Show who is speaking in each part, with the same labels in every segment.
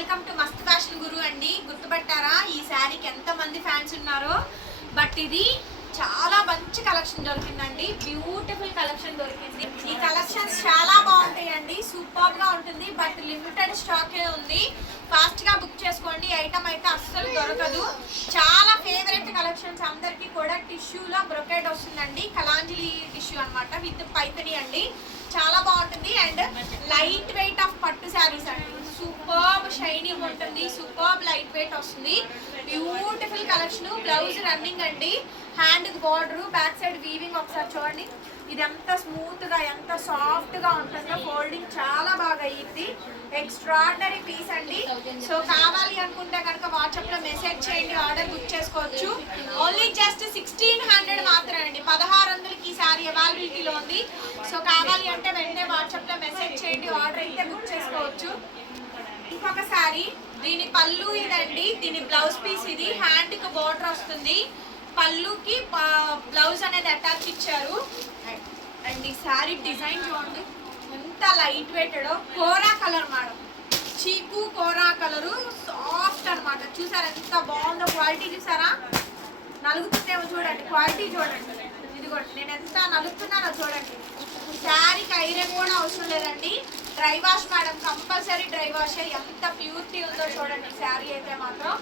Speaker 1: Welcome to Mast fashion guru అండి. గుర్తుపట్టారా? ఈ శారీకి ఎంత మంది ఫ్యాన్స్ ఉన్నారో? బట్ ఇది చాలా మంచి కలెక్షన్ దొరికిందండి. బ్యూటిఫుల్ కలెక్షన్ దొరికింది. ఈ కలెక్షన్స్ చాలా బాగుంటాయండి. సూపర్గా ఉంటుంది. బట్ లిమిటెడ్ స్టాక్ ఉంది. ఫాస్ట్గా బుక్ చేసుకోండి. ఐటమ్ అయితే అస్సలు దొరకదు. చాలా ఫేవరెట్ కలెక్షన్స్ అందరికీ కూడా టిష్యూలో బ్రొకెట్ వస్తుందండి. కలాంజలి టిష్యూ అన్నమాట. విత్ పైతని అండి. చాలా బాగుంటుంది. అండ్ లైట్ వెయిట్ ఆఫ్ పట్టు శారీస్ అండి. సూపర్బ్ షైనింగ్ ఉంటుంది సూపర్బ్ లైట్ వెయిట్ వస్తుంది. బ్యూటిఫుల్ కలెక్షన్ బ్లౌజ్ రన్నింగ్ అండి. Hand border back side weaving ఒకసారి చూడండి. ఇది ఎంత స్మూత్గా ఎంత సాఫ్ట్గా ఉంటుందో ఫోల్డింగ్ చాలా బాగా అయ్యింది. ఎక్స్ట్రాడినరీ పీస్ అండి. సో కావాలి అనుకుంటే కనుక వాట్సాప్లో మెసేజ్ చేయండి ఆర్డర్ బుక్ చేసుకోవచ్చు. ఓన్లీ జస్ట్ సిక్స్టీన్ హండ్రెడ్ మాత్రమే అండి. పదహారు వందలకి ఈ సారీ అవైలబిలిటీలో ఉంది. సో కావాలి అంటే వెంటనే వాట్సాప్లో మెసేజ్ చేయండి ఆర్డర్ అయితే బుక్ చేసుకోవచ్చు. ఇంకొకసారి దీని పళ్ళు ఇదండి దీని బ్లౌజ్ పీస్ ఇది. హ్యాండ్కి బోర్డర్ వస్తుంది. పళ్ళుకి బ్లౌజ్ అనేది అటాచ్ ఇచ్చారు. అండ్ ఈ సారీ డిజైన్ చూడండి. ఎంత లైట్ వెయిటెడో కోరా కలర్ మేడం. చీకు కోరా కలరు సాఫ్ట్ అన్నమాట. చూసారా ఎంత బాగుందో క్వాలిటీ చూసారా? నలుగుతుందేమో చూడండి. క్వాలిటీ చూడండి. ఇదిగోండి నేను ఎంత నలుగుతున్నానో చూడండి. శారీకి ఐరన్ కూడా అవసరం లేదండి. Dry wash madam compulsory dry wash. ఎంత ప్యూరిటీ ఉందో చూడండి శారీ అయితే మాత్రం.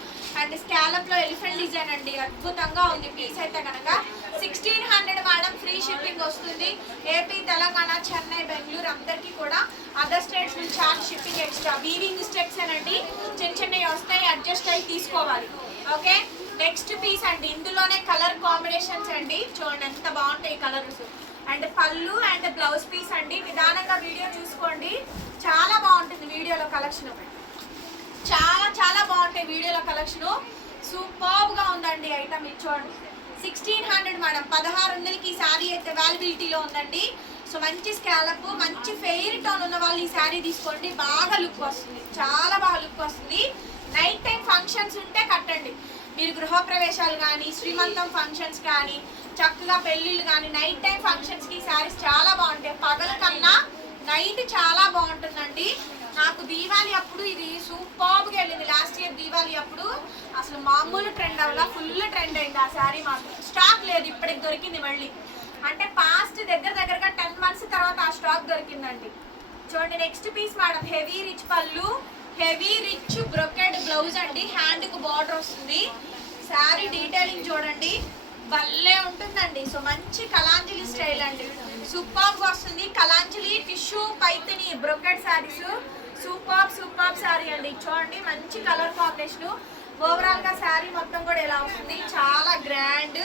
Speaker 1: అండ్ స్కాలప్లో ఎలిఫెంట్ డిజైన్ అండి. అద్భుతంగా ఉంది పీస్ అయితే కనుక. Sixteen hundred madam free shipping వస్తుంది. ఏపీ తెలంగాణ చెన్నై బెంగళూరు అందరికీ కూడా. అదర్ స్టేట్స్ నుంచి చాలా షిప్పింగ్ ఎక్స్ట్రా వీవింగ్ స్టెప్స్ అనండి. చిన్న చిన్నవి వస్తాయి అడ్జస్ట్ అయి తీసుకోవాలి. ఓకే నెక్స్ట్ పీస్ అండి. ఇందులోనే కలర్ కాంబినేషన్స్ అండి. చూడండి ఎంత బాగుంటాయి colours and pallu and blouse piece అండి. నిదానంగా వీడియో చూసుకోండి. చాలా బాగుంటుంది వీడియోలో కలెక్షన్. చాలా చాలా బాగుంటాయి వీడియోలో కలెక్షన్. సూపర్బ్గా ఉందండి ఐటమ్ ఇది చూడండి. Sixteen hundred madam. పదహారు వందలకి ఈ శారీ అయితే అవైలబిలిటీలో ఉందండి. సో మంచి స్కాలప్ మంచి ఫెయిర్ టోన్ ఉన్న వాళ్ళు ఈ శారీ తీసుకోండి. బాగా లుక్ వస్తుంది. చాలా బాగా లుక్ వస్తుంది. నైట్ టైం ఫంక్షన్స్ ఉంటే కట్టండి. మీరు గృహప్రవేశాలు కానీ శ్రీమంతం ఫంక్షన్స్ కానీ చక్కగా పెళ్ళిళ్ళు కానీ నైట్ టైం ఫంక్షన్స్కి శారీస్ చాలా బాగుంటాయి. పగల కన్నా నైట్ చాలా బాగుంటుందండి. నాకు దీవాళి అప్పుడు ఇది సూపర్గా వెళ్ళింది. లాస్ట్ ఇయర్ దీవాళి అప్పుడు అసలు మామూలు ట్రెండ్ అవ్వాల ఫుల్ ట్రెండ్ అయింది ఆ శారీ మాకు స్టాక్ లేదు ఇప్పటికి దొరికింది మళ్ళీ. అంటే పాస్ట్ దగ్గర దగ్గరగా టెన్ మంత్స్ తర్వాత ఆ స్టాక్ దొరికిందండి. చూడండి next piece madam heavy rich pallu heavy rich brocade blouse అండి. హ్యాండ్కు బార్డర్ వస్తుంది. శారీ డీటెయిలింగ్ చూడండి. భలే ఉంటుందండి. సో మంచి కలాంజలి స్టైల్ అండి. సూపర్ వస్తుంది. Kalanjali tissue Paithani brocade sarees. Super super saree అండి. చూడండి మంచి కలర్ కాంబినేషన్. ఓవరాల్గా శారీ మొత్తం కూడా ఎలా వస్తుంది? చాలా గ్రాండ్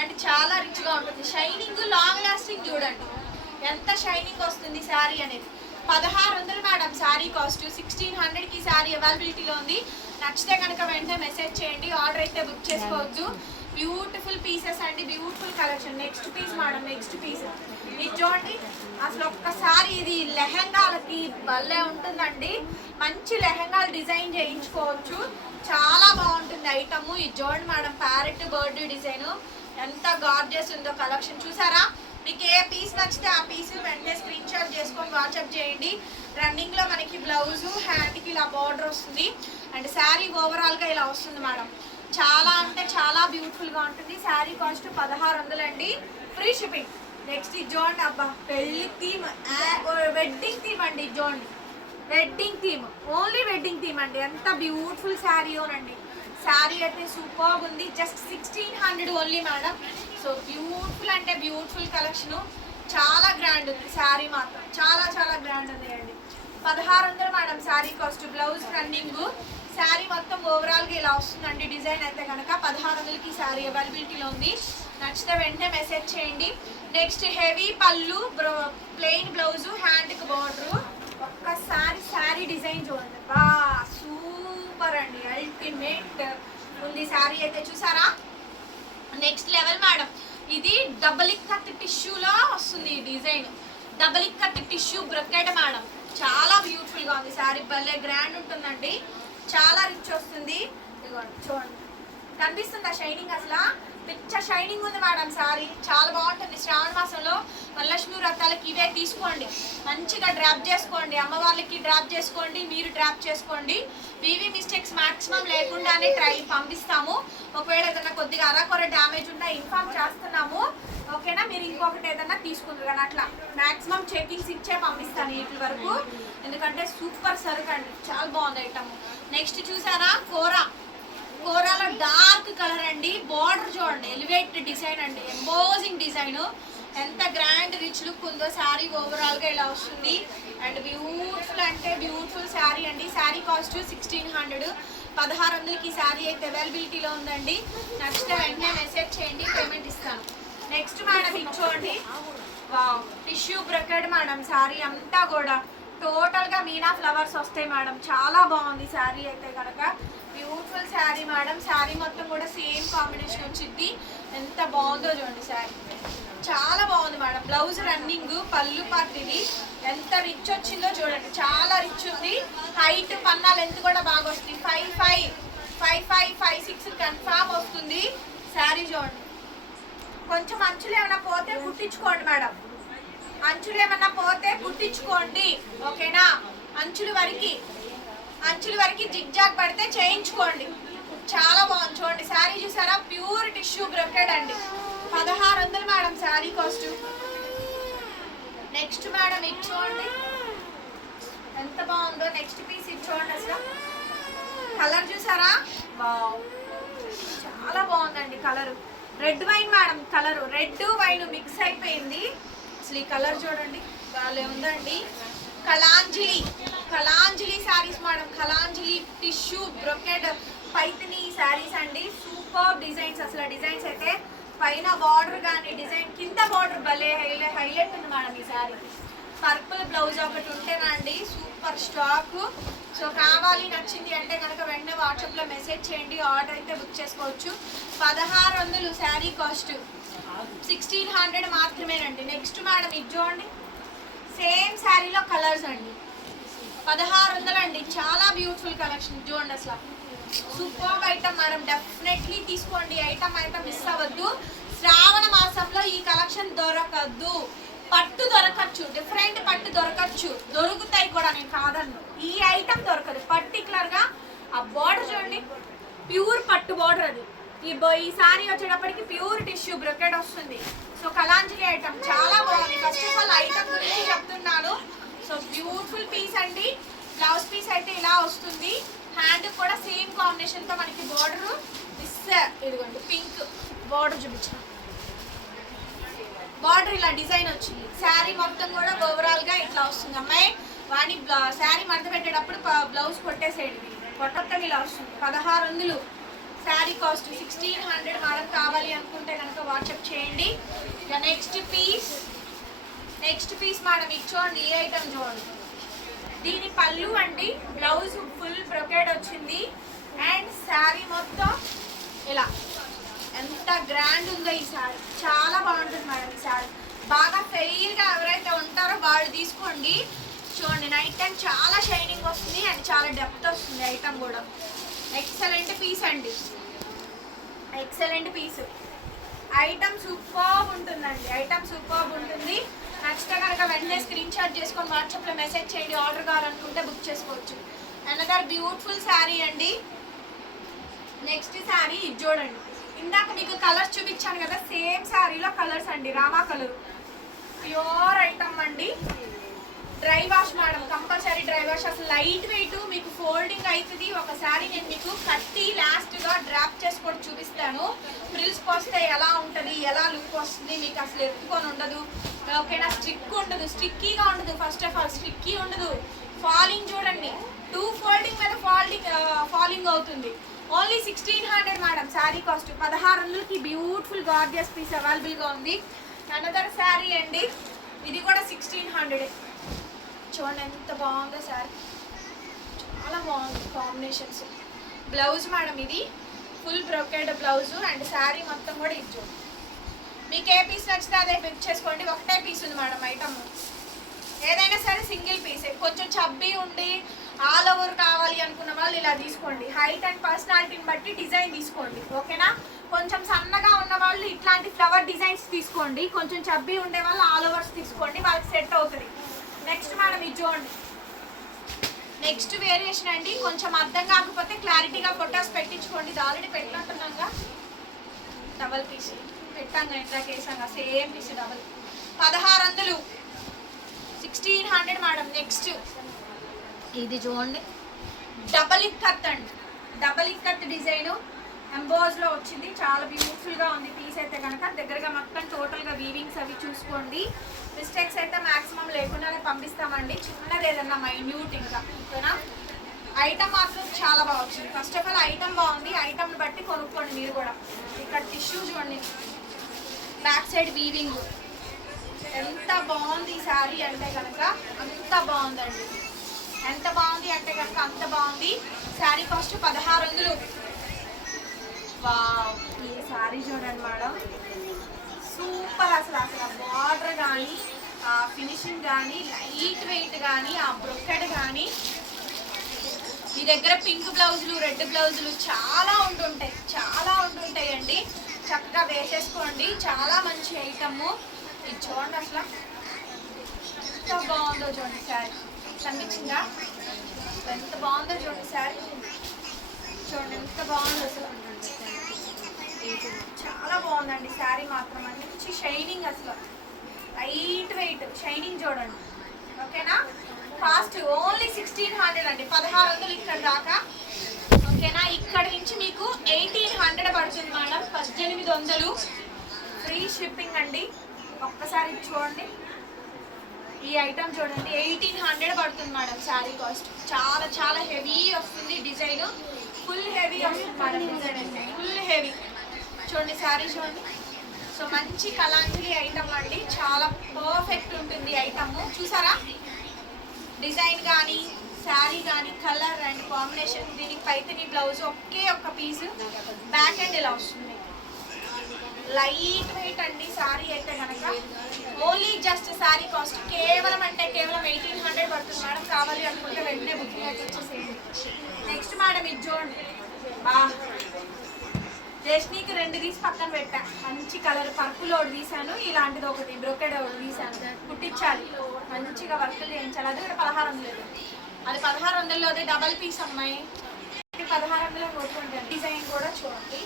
Speaker 1: అండ్ చాలా రిచ్గా ఉంటుంది. షైనింగ్ లాంగ్ లాస్టింగ్ చూడండి. ఎంత షైనింగ్ వస్తుంది శారీ అనేది. పదహారు వందలు మేడం శారీ కాస్ట్. సిక్స్టీన్ హండ్రెడ్కి శారీ అవైలబిలిటీలో ఉంది. నచ్చితే కనుక వెంటనే మెసేజ్ చేయండి. ఆర్డర్ అయితే బుక్ చేసుకోవచ్చు. బ్యూటిఫుల్ పీసెస్ అండి beautiful collection. Next piece madam next piece ఇది చూడండి అసలు ఒక్కసారి ఇది లెహెంగాలకి భలే ఉంటుందండి. మంచి లెహెంగాలు డిజైన్ చేయించుకోవచ్చు. చాలా బాగుంటుంది ఐటమ్. ఇది చూడండి మేడం ప్యారెట్ బర్డ్ డిజైన్ ఎంత గార్జెస్ ఉందో కలెక్షన్. చూసారా? మీకు ఏ పీస్ నచ్చితే ఆ పీస్ వెంటనే స్క్రీన్ షాట్ చేసుకొని వాట్సాప్ చేయండి. రన్నింగ్లో మనకి బ్లౌజ్ హ్యాండ్కి ఇలా బార్డర్ వస్తుంది. అండ్ శారీ ఓవరాల్గా ఇలా వస్తుంది మేడం చాలా అంటే చాలా బ్యూటిఫుల్గా ఉంటుంది. శారీ కాస్ట్ పదహారు వందలండి ఫ్రీ షిప్పింగ్ నెక్స్ట్ జోన్ అబ్బా పెళ్ళి థీమ్ వెడ్డింగ్ థీమ్ అండి zone. Wedding theme. Only wedding theme అండి. ఎంత బ్యూటిఫుల్ శారీ ఓనండి శారీ అయితే సూపర్ ఉంది. Just sixteen hundred only madam so beautiful అంటే బ్యూటిఫుల్ కలెక్షన్ చాలా గ్రాండ్ ఉంది శారీ మాత్రం. చాలా చాలా గ్రాండ్ ఉంది అండి పదహారు వందలు madam saree cost blouse running saree మొత్తం ఓవరాల్గా ఇలా వస్తుందండి. డిజైన్ అయితే కనుక పదహారు వందలకి శారీ అవైలబిలిటీలో ఉంది. నచ్చితే వెంటనే మెసేజ్ చేయండి. నెక్స్ట్ హెవీ పళ్ళు బ్రో ప్లెయిన్ బ్లౌజు హ్యాండ్కి బార్డరు ఒక్కసారి శారీ డిజైన్ చూడండి. బా సూపర్ అండి. అల్టిమేట్ ఉంది శారీ అయితే. చూసారా? నెక్స్ట్ లెవెల్ మేడం ఇది డబల్ ఇక్కత్ టిష్యూలో వస్తుంది ఈ design. Double ikat tissue brocade madam చాలా బ్యూటిఫుల్గా ఉంది శారీ. భలే గ్రాండ్ ఉంటుందండి. చాలా రిచ్ వస్తుంది. చూడండి. కనిపిస్తుందా షైనింగ్ అసలు? పిచ్చ షైనింగ్ ఉంది మేడం సారీ. చాలా బాగుంటుంది. శ్రావణ మాసంలో వరలక్ష్మి వ్రతాలకి ఇవే తీసుకోండి. మంచిగా డ్రాప్ చేసుకోండి. అమ్మవార్లకి డ్రాప్ చేసుకోండి. మీరు డ్రాప్ చేసుకోండి. బీవీ మిస్టేక్స్ మాక్సిమం లేకుండానే ట్రై పంపిస్తాము. ఒకవేళ ఏదైనా కొద్దిగా అరకొర డ్యామేజ్ ఉన్నా ఇన్ఫామ్ చేస్తున్నాము. ఓకేనా? మీరు ఇంకొకటి ఏదైనా తీసుకుంటారు కానీ అట్లా మాక్సిమం చెకింగ్స్ ఇచ్చే పంపిస్తాను వీటి వరకు. ఎందుకంటే సూపర్ సరుకు అండి. చాలా బాగుంది ఐటమ్ నెక్స్ట్ చూసారా? కూర. కూరలో డార్క్ కలర్ అండి. బార్డర్ చూడండి. ఎలివేట్ డిజైన్ అండి. Embossing design. ఎంత గ్రాండ్ రిచ్ లుక్ ఉందో శారీ ఓవరాల్గా ఇలా వస్తుంది. అండ్ బ్యూటిఫుల్ అంటే బ్యూటిఫుల్ శారీ అండి. శారీ కాస్ట్ సిక్స్టీన్ హండ్రెడ్ పదహారు వందలకి శారీ అయితే అవైలబిలిటీలో ఉందండి. నెక్స్ట్ వెంటనే మెసేజ్ చేయండి. పేమెంట్ ఇస్తాను. Next madam ఇచ్చోండి wow tissue brocade madam saree అంతా కూడా టోటల్గా మీనా ఫ్లవర్స్ వస్తాయి మేడం. చాలా బాగుంది శారీ అయితే కనుక. Beautiful sari madam. శారీ మొత్తం కూడా సేమ్ కాంబినేషన్ వచ్చింది ఎంత బాగుందో చూడండి శారీ. చాలా బాగుంది madam. Blouse running pallu part ఇది. ఎంత రిచ్ వచ్చిందో చూడండి. చాలా రిచ్ ఉంది. హైట్ పన్నా లెంత్ కూడా బాగా వస్తుంది. Five five five five five six confirm వస్తుంది. శారీ చూడండి. కొంచెం అంచులు ఏమైనా పోతే కుట్టించుకోండి మేడం. అంచులు ఏమన్నా పోతే కుట్టించుకోండి ఓకేనా? అంచుల వరకు అంచుల వరకు జిగ్జాగ్ పడితే చేయించుకోండి. చాలా బాగుంది. చూడండి శారీ చూసారా? ప్యూర్ టిష్యూ బ్రొకెడ్ అండి. పదహారు వందలు madam saree cost. Next madam ఇది చూడండి. ఎంత బాగుందో నెక్స్ట్ పీస్ ఇది చూడండి అసలు. కలర్ చూసారా? చాలా బాగుందండి colour. Red wine madam colour. Red wine mix అయిపోయింది. అసలు ఈ కలర్ చూడండి వాళ్ళే ఉందండి. Kalanjali Kalanjali sarees madam Kalanjali tissue brocade Paithani sarees అండి. సూపర్ డిజైన్స్ అసలు డిజైన్స్ అయితే పైన బార్డర్ కానీ డిజైన్ కింద బార్డర్ భలే హైలైట్ హైలైట్ ఉంది మేడం ఈ శారీ. పర్పుల్ బ్లౌజ్ ఒకటి ఉంటేనండి సూపర్ స్టాక్. సో కావాలి నచ్చింది అంటే కనుక వెంటనే వాట్సాప్లో మెసేజ్ చేయండి ఆర్డర్ అయితే బుక్ చేసుకోవచ్చు. పదహారు వందలు శారీ కాస్ట్. సిక్స్టీన్ హండ్రెడ్ మాత్రమేనండి. నెక్స్ట్ మేడం ఇది చూడండి. సేమ్ శారీలో కలర్స్ అండి. పదహారు వందలండి చాలా బ్యూటిఫుల్ కలెక్షన్ చూడండి అసలు. సూపర్ ఐటమ్ మేడం డెఫినెట్లీ తీసుకోండి. ఐటమ్ అయితే మిస్ అవ్వద్దు. శ్రావణ మాసంలో ఈ కలెక్షన్ దొరకద్దు. పట్టు దొరకచ్చు. డిఫరెంట్ పట్టు దొరకచ్చు. దొరుకుతాయి కూడా నేను కాదన్ను. ఈ ఐటమ్ దొరకదు. పర్టికులర్గా ఆ బార్డర్ చూడండి. ప్యూర్ పట్టు బార్డర్ అది. ఈ బో- ఈ సారీ వచ్చేటప్పటికి ప్యూర్ టిష్యూ బ్రొకెడ్ వస్తుంది. సో కలాంజలి ఐటమ్ చాలా బాగుంది. ఫస్ట్ ఆఫ్ ఆల్ ఐటమ్ గురించి చెప్తున్నాను. సో బ్యూటిఫుల్ పీస్ అండి. బ్లౌజ్ పీస్ అయితే ఇలా వస్తుంది. హ్యాండ్ కూడా సేమ్ కాంబినేషన్తో మనకి బార్డర్ మిస్ ఇదిగోండి పింక్ బార్డర్ చూపించాను బార్డర్ ఇలా డిజైన్ వచ్చింది. శారీ మొత్తం కూడా ఓవరాల్గా ఇట్లా వస్తుంది. అమ్మాయి వాణి శారీ మడత పెట్టేటప్పుడు బ్లౌజ్ కొట్టేసేయండి. కొట్టొత్తం ఇలా వస్తుంది. పదహారు వందలు. Sari cost sixteen hundred madam కావాలి అనుకుంటే కనుక వాట్సాప్ చేయండి. ఇక next piece next piece madam ఇది చూడండి ఈ ఐటమ్ చూడండి. దీని పళ్ళు అండి బ్లౌజ్ ఫుల్ బ్రొకేడ్ వచ్చింది. అండ్ శారీ మొత్తం ఇలా. ఎంత గ్రాండ్ ఉందో ఈ శారీ చాలా బాగుంటుంది మేడం ఈ శారీ బాగా ఫెయిల్గా ఎవరైతే ఉంటారో వాళ్ళు తీసుకోండి. చూడండి నైట్ టైం చాలా షైనింగ్ వస్తుంది అండ్ చాలా డెప్త్ వస్తుంది ఐటమ్ కూడా. ఎక్సలెంట్ పీస్ అండి. ఎక్సలెంట్ పీస్ ఐటమ్ సూపర్ ఉంటుందండి. ఐటమ్ సూపర్ ఉంటుంది. నచ్చితే కనుక వెంటనే స్క్రీన్ షాట్ చేసుకొని వాట్సాప్లో మెసేజ్ చేయండి. ఆర్డర్ కావాలనుకుంటే బుక్ చేసుకోవచ్చు. అనదర్ బ్యూటిఫుల్ శారీ అండి. నెక్స్ట్ శారీ ఇది చూడండి. ఇందాక మీకు కలర్స్ చూపించాను కదా సేమ్ శారీలో కలర్స్ అండి. రామా కలర్ ప్యూర్ ఐటమ్ అండి. Dry wash madam. Compulsory dry wash. అసలు లైట్ వెయిట్ మీకు ఫోల్డింగ్ అవుతుంది ఒకసారి నేను మీకు కట్టి లాస్ట్గా డ్రాప్ చేసి కూడా చూపిస్తాను. ఫ్రిల్స్ వస్తే ఎలా ఉంటుంది ఎలా లుక్ వస్తుంది మీకు అసలు ఎత్తుకొని ఉండదు. ఓకేనా? స్టిక్ ఉండదు. స్టిక్కీగా ఉండదు. ఫస్ట్ ఆఫ్ ఆల్ స్టిక్కీ ఉండదు. ఫాలింగ్ చూడండి. టూ ఫోల్డింగ్ మీద ఫాల్డింగ్ ఫాలింగ్ అవుతుంది. Only sixteen hundred madam. Saree cost పదహారు వందలకి బ్యూటిఫుల్ గార్జియస్ పీస్ అవైలబుల్గా ఉంది. అనదర్ శారీ అండి. ఇది కూడా సిక్స్టీన్ హండ్రెడ్ చూడండి ఎంత బాగుందో శారీ చాలా బాగుంది కాంబినేషన్స్. బ్లౌజ్ మేడం ఇది full brocade blouse and saree మొత్తం కూడా ఇది చూడండి మీకు ఏ పీస్ నచ్చితే అదే పిక్ చేసుకోండి. ఒకటే పీస్ ఉంది మేడం ఐటమ్ ఏదైనా సరే సింగిల్ పీసే కొంచెం చబ్బీ ఉండి ఆల్ ఓవర్ కావాలి అనుకున్న వాళ్ళు ఇలా తీసుకోండి. హైట్ అండ్ పర్సనాలిటీని బట్టి డిజైన్ తీసుకోండి. ఓకేనా? కొంచెం సన్నగా ఉన్న వాళ్ళు ఇట్లాంటి ఫ్లవర్ డిజైన్స్ తీసుకోండి. కొంచెం చబ్బీ ఉండే వాళ్ళు ఆల్ ఓవర్స్ తీసుకోండి. వాళ్ళకి సెట్ అవుతుంది. నెక్స్ట్ మేడం ఇది చూడండి. నెక్స్ట్ వేరియేషన్ అండి. కొంచెం అర్థం కాకపోతే క్లారిటీగా ఫొటోస్ పెట్టించుకోండి. ఇది ఆల్రెడీ పెట్టినట్టున్నాగా. డబల్ పీస్ పెట్టాం ఇందాక వేసాం సేమ్ పీస్ డబల్ పదహారు వందలు. సిక్స్టీన్ హండ్రెడ్ మేడం నెక్స్ట్ ఇది చూడండి. డబల్ ఇక్కత్ అండి. డబల్ ఇక్కత్ డిజైన్ ఎంబోజ్లో వచ్చింది. చాలా బ్యూటిఫుల్గా ఉంది. పీస్ అయితే కనుక దగ్గరగా మొత్తం టోటల్గా వీవింగ్స్ అవి చూసుకోండి. మిస్టేక్స్ అయితే మాక్సిమం లేకుండానే పంపిస్తామండి. చిన్నది ఏదన్నా మైన్యూట్ ఇంకా ఓకేనా? ఐటమ్ మాత్రం చాలా బాగా వచ్చింది. ఫస్ట్ ఆఫ్ ఆల్ ఐటమ్ బాగుంది. ఐటమ్ని బట్టి కొనుక్కోండి మీరు కూడా. ఇక్కడ టిష్యూ చూడండి. బ్యాక్ సైడ్ వీవింగ్ ఎంత బాగుంది ఈ శారీ అంటే కనుక అంత బాగుందండి. ఎంత బాగుంది అంటే కనుక అంత బాగుంది. శారీ కాస్ట్ పదహారు వందలు. వావ్ ఈ శారీ చూడండి మేడం. సూపర్ అసలు అసలు బార్డర్ కానీ ఆ ఫినిషింగ్ కానీ లైట్ వెయిట్ కానీ ఆ బ్రొకెడ్ కానీ మీ దగ్గర పింక్ బ్లౌజులు రెడ్ బ్లౌజులు చాలా ఉంటుంటాయి చాలా ఉంటుంటాయి అండి చక్కగా వేసేసుకోండి చాలా మంచి ఐటమ్ ఇది చూడండి అసలు. ఎంత బాగుందో చూడండి సార్. కనిపించిందా? ఎంత బాగుందో చూడండి సార్. చూడండి ఎంత బాగుందో అసలు. చాలా బాగుందండి శారీ మాత్రం. మంచి షైనింగ్ అసలు. లైట్ వెయిట్ షైనింగ్ చూడండి. ఓకేనా? కాస్ట్ ఓన్లీ సిక్స్టీన్ హండ్రెడ్ అండి. పదహారు వందలు ఇక్కడ దాకా. ఓకేనా? ఇక్కడ నుంచి మీకు ఎయిటీన్ హండ్రెడ్ పడుతుంది మేడం. పద్దెనిమిది వందలు. ఫ్రీ షిప్పింగ్ అండి. ఒక్కసారి చూడండి. ఈ ఐటమ్ చూడండి. ఎయిటీన్ హండ్రెడ్ పడుతుంది మేడం శారీ కాస్ట్ చాలా చాలా హెవీ వస్తుంది డిజైన్. ఫుల్ హెవీ వస్తుంది మేడం డిజైన్ ఫుల్ హెవీ చూడండి శారీ చూడండి. సో మంచి కళాంజలి ఐటమ్ అండి. చాలా పర్ఫెక్ట్ ఉంటుంది ఐటమ్ చూసారా? డిజైన్ కానీ శారీ కానీ కలర్ అండ్ కాంబినేషన్ దీనికి పైతని బ్లౌజ్ ఒకే ఒక్క పీస్ బ్యాక్ అండ్ ఇలా వస్తుంది. లైట్ వెయిట్ అండి శారీ అయితే కనుక ఓన్లీ జస్ట్ శారీ కాస్ట్ కేవలం అంటే కేవలం ఎయిటీన్ హండ్రెడ్ పడుతుంది మేడం. కావాలి అనుకుంటే వెంటనే బుకింగ్ అయితే వచ్చేసేయండి. నెక్స్ట్ మేడం ఇది చూడండి. జస్నీకి రెండు తీసి పక్కన పెట్టా. మంచి కలర్ పర్పుల్ ఒకటి తీసాను ఇలాంటిది ఒకటి బ్రొకెడ్ ఒకటి తీసాను కుట్టించాలి. మంచిగా వర్క్ చేయించాలి. అది కూడా పదహారు వందలు అది పదహారు వందల్లో అదే డబల్ పీస్ అమ్మాయి. పదహారు వందలు కొట్టుకుంటాను డిజైన్ కూడా చూడండి.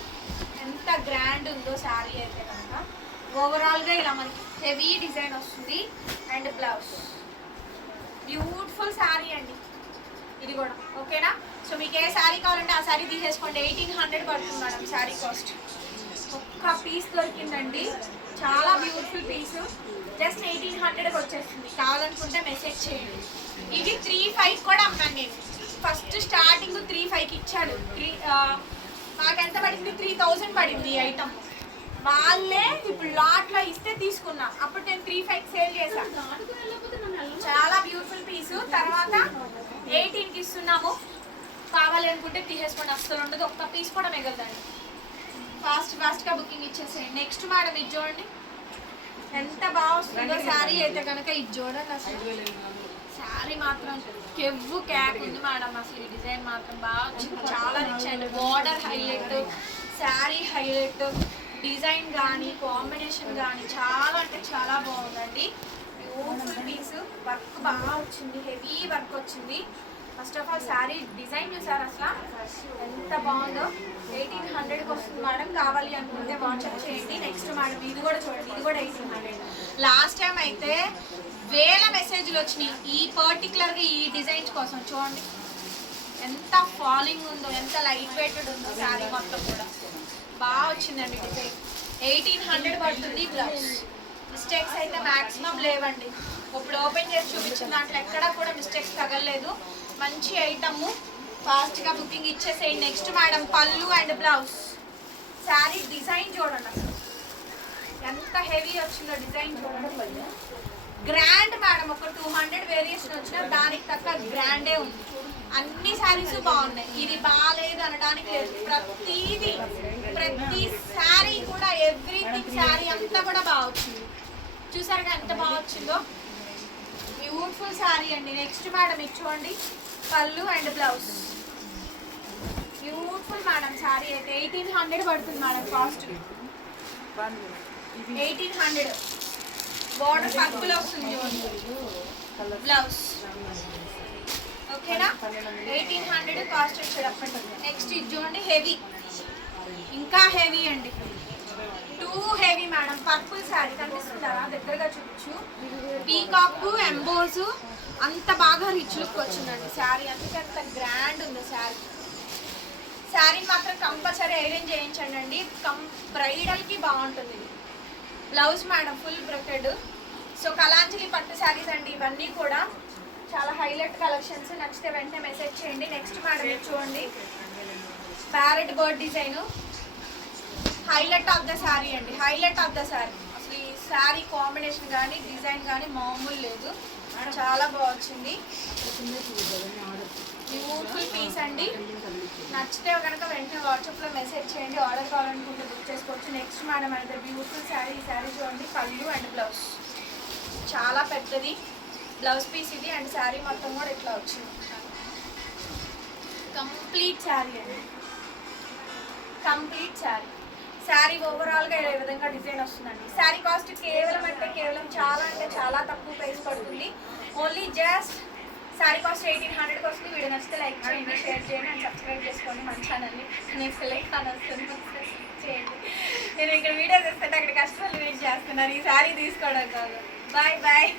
Speaker 1: ఎంత గ్రాండ్ ఉందో శారీ అయితే కనుక. ఓవరాల్గా ఇలా మనకి హెవీ డిజైన్ వస్తుంది. And blouse. బ్యూటిఫుల్ శారీ అండి. ఇది కూడా. ఓకేనా సో మీకు ఏ శారీ కావాలంటే ఆ శారీ తీసేసుకోండి. ఎయిటీన్ హండ్రెడ్ పడుతుంది మేడం శారీ కాస్ట్ ఒక్క పీస్ దొరికిందండి. చాలా బ్యూటిఫుల్ పీస్ జస్ట్ ఎయిటీన్ హండ్రెడ్కి వచ్చేస్తుంది. కావాలనుకుంటే మెసేజ్ చేయండి. ఇది త్రీ ఫైవ్ కూడా అమ్మాను నేను. ఫస్ట్ స్టార్టింగ్ త్రీ ఫైవ్కి ఇచ్చాడు త్రీ మాకు ఎంత పడింది? త్రీ థౌజండ్ పడింది ఈ ఐటమ్ వాళ్ళే ఇప్పుడు లాట్లో ఇస్తే తీసుకున్నా. అప్పుడు నేను త్రీ ఫైవ్ సేల్ చేశాను చాలా బ్యూటిఫుల్ పీసు తర్వాత ఎయిటీన్కి ఇస్తున్నాము. కావాలి అనుకుంటే తీసేసుకోండి. అస్సలు ఉండదు. ఒక్క పీస్ కూడా మిగలదండి. ఫాస్ట్ ఫాస్ట్గా బుకింగ్ ఇచ్చేసేయండి. నెక్స్ట్ మేడం ఇది చూడండి. ఎంత బాగా వస్తుందో శారీ అయితే కనుక ఇది చూడండి అసలు. శారీ మాత్రం కెవ్వు క్యాప్ ఉంది మేడం అసలు ఈ డిజైన్ మాత్రం బాగా వచ్చింది. చాలా రిచ్ అండి. Border highlight saree highlight design కానీ కాంబినేషన్ కానీ చాలా అంటే చాలా బాగుందండి. బ్యూటిఫుల్ పీస్ వర్క్ బాగా వచ్చింది. హెవీ వర్క్ వచ్చింది. First of all saree design చూసారు అసలు? ఎంత బాగుందో. ఎయిటీన్ హండ్రెడ్కి వస్తుంది మేడం. కావాలి అనుకుంటే వాట్సాప్ చేయండి. నెక్స్ట్ మేడం ఇది కూడా చూడండి. ఇది కూడా ఎయిటీన్ హండ్రెడ్ లాస్ట్ టైం అయితే వేల మెసేజ్లు వచ్చినాయి. ఈ పర్టికులర్గా ఈ డిజైన్స్ కోసం చూడండి. ఎంత ఫాలింగ్ ఉందో ఎంత లైట్ వెయిటెడ్ ఉందో శారీ మొత్తం కూడా. బాగా వచ్చిందండి డిజైన్. ఎయిటీన్ హండ్రెడ్ పడుతుంది బ్లౌజ్ మిస్టేక్స్ అయితే మాక్సిమం లేవండి. ఇప్పుడు ఓపెన్ చేసి చూపించిన దాంట్లో ఎక్కడా కూడా మిస్టేక్స్ తగలలేదు. మంచి ఐటమ్ ఫాస్ట్గా బుకింగ్ ఇచ్చేసేయండి. Next madam pallu and blouse saree design చూడండి అసలు. ఎంత హెవీ వచ్చిందో డిజైన్ చూడండి. గ్రాండ్ మేడం ఒక టూ హండ్రెడ్ వేరియేషన్ వచ్చినా దానికి తగ్గ గ్రాండే ఉంది. అన్ని శారీస్ బాగున్నాయి. ఇది బాగాలేదు అనడానికి లేదు. ప్రతిదీ ప్రతి శారీ కూడా ఎవ్రీథింగ్ శారీ అంతా కూడా బాగుంది వచ్చింది. చూసారుగా ఎంత బాగా వచ్చిందో? బ్యూటిఫుల్ శారీ అండి. నెక్స్ట్ మేడం ఇచ్చుకోండి pallu and blouse. Beautiful madam saree అయితే ఎయిటీన్ హండ్రెడ్ పడుతుంది madam cost eighteen hundred. Border purple వస్తుంది బ్లౌజ్ ఓకేనా? ఎయిటీన్ హండ్రెడ్ కాస్ట్ వచ్చేటప్పటి నెక్స్ట్ ఇది చూడండి హెవీ ఇంకా హెవీ అండి. Two heavy madam purple saree కనిపిస్తుందా దగ్గరగా చూపించు. పీకాక్ ఎంబోస్ అంత బాగా రిచ్ లుక్ వచ్చిందండి శారీ అందుకే అంత గ్రాండ్ ఉంది శారీ శారీ మాత్రం కంపల్సరీ అరేంజ్ చేయించండి అండి. కం బ్రైడల్కి బాగుంటుంది. Blouse madam full brocade so Kalanjali pattu sarees అండి ఇవన్నీ కూడా. చాలా హైలైట్ కలెక్షన్స్ నచ్చితే వెంటనే మెసేజ్ చేయండి. నెక్స్ట్ మేడం చూడండి. Parrot bird design highlight of the saree అండి హైలైట్ ఆఫ్ ద శారీ. అసలు ఈ శారీ కాంబినేషన్ కానీ డిజైన్ కానీ మామూలు లేదు. చాలా బాగా వచ్చింది బ్యూటిఫుల్ పీస్ అండి. నచ్చితే కనుక వెంటనే వాట్సాప్లో మెసేజ్ చేయండి. ఆర్డర్ కావాలనుకుంటే బుక్ చేసుకోవచ్చు. నెక్స్ట్ మేడం అయితే బ్యూటిఫుల్ శారీ. ఈ శారీ చూడండి పళ్ళు అండ్ బ్లౌజ్ చాలా పెద్దది. బ్లౌజ్ పీస్ ఇది అండ్ శారీ మొత్తం కూడా ఇట్లా వచ్చింది. కంప్లీట్ శారీ అండి. కంప్లీట్ శారీ. శారీ ఓవరాల్గా ఏ విధంగా డిజైన్ వస్తుందండి? శారీ కాస్ట్ కేవలం అంటే కేవలం చాలా అంటే చాలా తక్కువ ప్రైస్ పడుతుంది. Only just saree cost eighteen హండ్రెడ్కి వస్తుంది. వీడియో నచ్చితే లైక్ చేయండి షేర్ చేయండి అండ్ సబ్స్క్రైబ్ చేసుకోండి మన ఛానల్ని నేను సెలెక్ట్ అని చేయండి. నేను ఇక్కడ వీడియో చేస్తే అక్కడ కస్టమర్లు వెయిట్ చేస్తున్నారు. ఈ శారీ తీసుకోవడం కాదు. Bye bye